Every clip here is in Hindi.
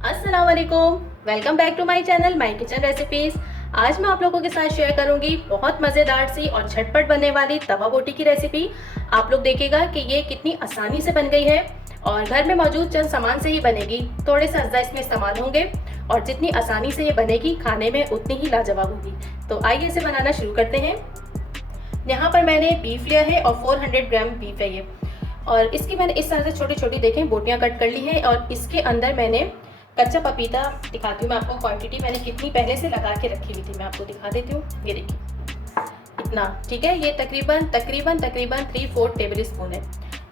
अस्सलाम वालेकुम, welcome back to my channel My Kitchen Recipes. आज मैं आप लोगों के साथ शेयर करूंगी बहुत मज़ेदार सी और झटपट बनने वाली तवा बोटी की रेसिपी। आप लोग देखिएगा कि ये कितनी आसानी से बन गई है और घर में मौजूद चंद सामान से ही बनेगी। थोड़े से अज्जा इसमें इस्तेमाल होंगे और जितनी आसानी से ये बनेगी खाने में उतनी ही लाजवाब होगी। तो आइए इसे बनाना शुरू करते हैं। यहाँ पर मैंने बीफ लिया है और 400 ग्राम बीफ है ये, और इसकी मैंने इस तरह से छोटी छोटी देखें बोटियाँ कट कर ली हैं। और इसके अंदर मैंने कच्चा पपीता, दिखाती हूँ मैं आपको क्वांटिटी मैंने कितनी पहले से लगा के रखी हुई थी, मैं आपको दिखा देती हूँ। ये देखिए इतना, ठीक है। ये तकरीबन 3/4 टेबल स्पून है।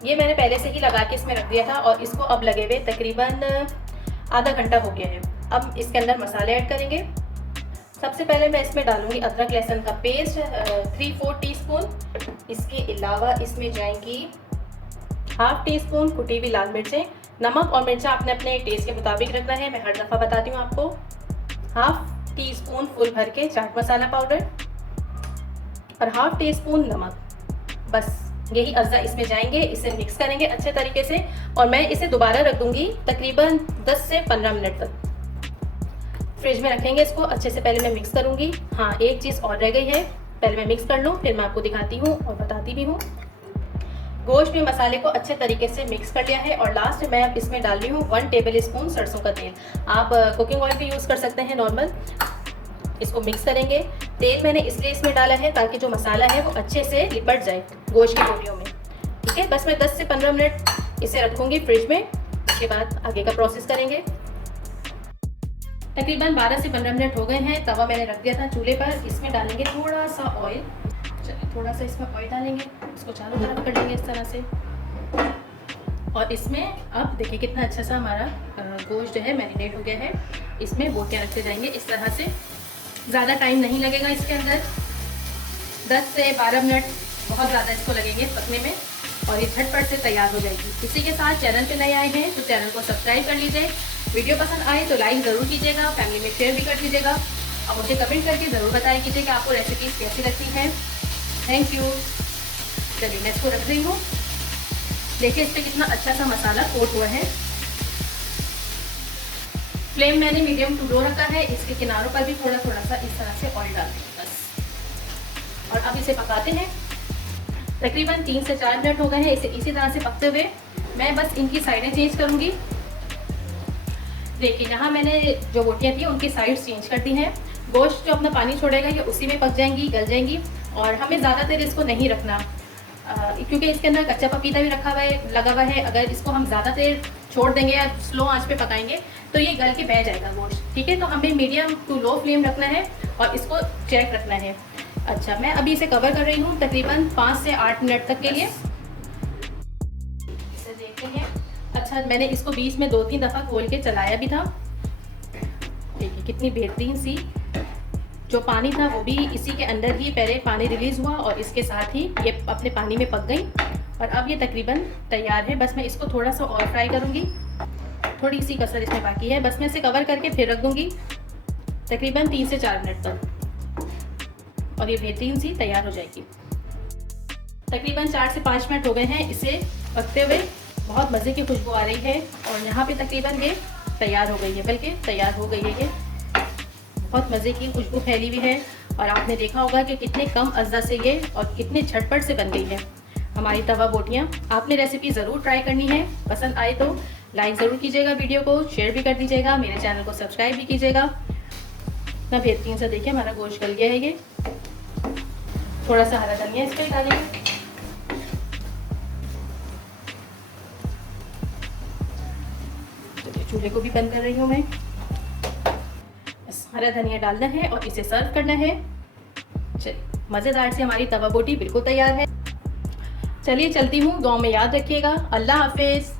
ये मैंने पहले से ही लगा के इसमें रख दिया था और इसको अब लगे हुए तकरीबन आधा घंटा हो गया है। अब इसके अंदर मसाले ऐड करेंगे। सबसे पहले मैं इसमें डालूंगी अदरक लहसुन का पेस्ट 3/4 टीस्पून। इसके अलावा इसमें जाएंगी ½ टीस्पून कुटी हुई लाल मिर्चें। नमक और मिर्चा आपने अपने टेस्ट के मुताबिक रखना है, मैं हर दफ़ा बताती हूँ आपको। ½ टीस्पून फुल भर के चाट मसाला पाउडर और ½ टीस्पून नमक। बस यही अज्जा इसमें जाएंगे। इसे मिक्स करेंगे अच्छे तरीके से और मैं इसे दोबारा रख दूंगी तकरीबन 10 से 15 मिनट तक। फ्रिज में रखेंगे इसको अच्छे से। पहले मैं मिक्स करूंगी। हाँ, एक चीज़ और रह गई है, पहले मैं मिक्स कर लूँ फिर मैं आपको दिखाती हूँ और बताती भी हूँ। गोश्त में मसाले को अच्छे तरीके से मिक्स कर लिया है और लास्ट में अब इसमें डाल रही हूँ 1 टेबल स्पून सरसों का तेल। आप कुकिंग ऑयल भी यूज़ कर सकते हैं नॉर्मल। इसको मिक्स करेंगे। तेल मैंने इसलिए इसमें डाला है ताकि जो मसाला है वो अच्छे से लिपट जाए गोश्त की बोटियों में, ठीक है। बस मैं 10 से 15 मिनट इसे रखूँगी फ्रिज में। उसके बाद आगे का प्रोसेस करेंगे। तकरीबन 12 से 15 मिनट हो गए हैं। तवा मैंने रख दिया था चूल्हे पर। इसमें डालेंगे थोड़ा सा ऑयल। चलिए थोड़ा सा इसमें ऑयल डालेंगे, इसको चारों तरफ कर देंगे इस तरह से। और इसमें अब देखिए कितना अच्छा सा हमारा गोश्त जो है मैरिनेट हो गया है। इसमें बोटियाँ रखते जाएंगे इस तरह से। ज़्यादा टाइम नहीं लगेगा इसके अंदर, 10 से 12 मिनट बहुत ज़्यादा इसको लगेंगे पकने में और ये झटपट से तैयार हो जाएगी। इसी के साथ चैनल पे नए आए हैं तो चैनल को सब्सक्राइब कर लीजिए। वीडियो पसंद आए तो लाइक ज़रूर कीजिएगा, फैमिली में शेयर भी कर दीजिएगा और मुझे कमेंट करके ज़रूर बताया कीजिए कि आपको रेसिपीज़ कैसी लगती हैं। Thank you. चलिए मैं इसको रख रही हूँ। देखिए इस पर कितना अच्छा सा मसाला कोट हुआ है। फ्लेम मैंने मीडियम टू लो रखा है। इसके किनारों पर भी थोड़ा थोड़ा सा इस तरह से ऑयल डाल देंगे बस। और अब इसे पकाते हैं। तकरीबन 3 से 4 मिनट हो गए हैं इसे इसी तरह से पकते हुए। मैं बस इनकी साइडें चेंज करूँगी। देखिए यहाँ मैंने जो बोटियाँ थी उनकी साइड्स चेंज कर दी हैं। गोश्त जो अपना पानी छोड़ेगा ये उसी में पक जाएंगी, गल जाएंगी। और हमें ज़्यादा देर इसको नहीं रखना क्योंकि इसके अंदर कच्चा पपीता भी रखा हुआ है, लगा हुआ है। अगर इसको हम ज़्यादा देर छोड़ देंगे या स्लो आंच पे पकाएंगे तो ये गल के बह जाएगा गोश्त, ठीक है। तो हमें मीडियम टू लो फ्लेम रखना है और इसको चेक रखना है। अच्छा, मैं अभी इसे कवर कर रही हूँ तकरीबन 5 से 8 मिनट तक के लिए। इसे देखते हैं। अच्छा, मैंने इसको बीच में 2-3 दफ़ा खोल के चलाया भी था। देखिए कितनी बेहतरीन सी जो पानी था वो भी इसी के अंदर ही पहले पानी रिलीज़ हुआ और इसके साथ ही ये अपने पानी में पक गई। और अब ये तकरीबन तैयार है। बस मैं इसको थोड़ा सा और फ्राई करूँगी। थोड़ी सी कसर इसमें बाकी है। बस मैं इसे कवर करके फिर रख दूँगी तकरीबन 3 से 4 मिनट तक और ये बेहतरीन सी तैयार हो जाएगी। तकरीबन 4 से 5 मिनट हो गए हैं इसे पकते हुए। बहुत मज़े की खुशबू आ रही है और यहाँ पे तकरीबन ये तैयार हो गई है, बल्कि तैयार हो गई है। ये बहुत मज़े की खुशबू फैली हुई है और आपने देखा होगा कि कितने कम अज्जा से ये और कितने झटपट से बन गई है हमारी तवा बोटियाँ। आपने रेसिपी ज़रूर ट्राई करनी है। पसंद आए तो लाइक ज़रूर कीजिएगा, वीडियो को शेयर भी कर दीजिएगा, मेरे चैनल को सब्सक्राइब भी कीजिएगा। इतना बेहतरीन सा देखिए हमारा गोश्त गल गया है। ये थोड़ा सा हरा धनिया इस पर डालेंगे। चूल्हे को भी बंद कर रही हूँ मैं। बस हरा धनिया डालना है और इसे सर्व करना है। चलिए मज़ेदार से हमारी तवा बोटी बिल्कुल तैयार है। चलिए चलती हूँ, दुआ में याद रखिएगा। अल्लाह हाफिज़।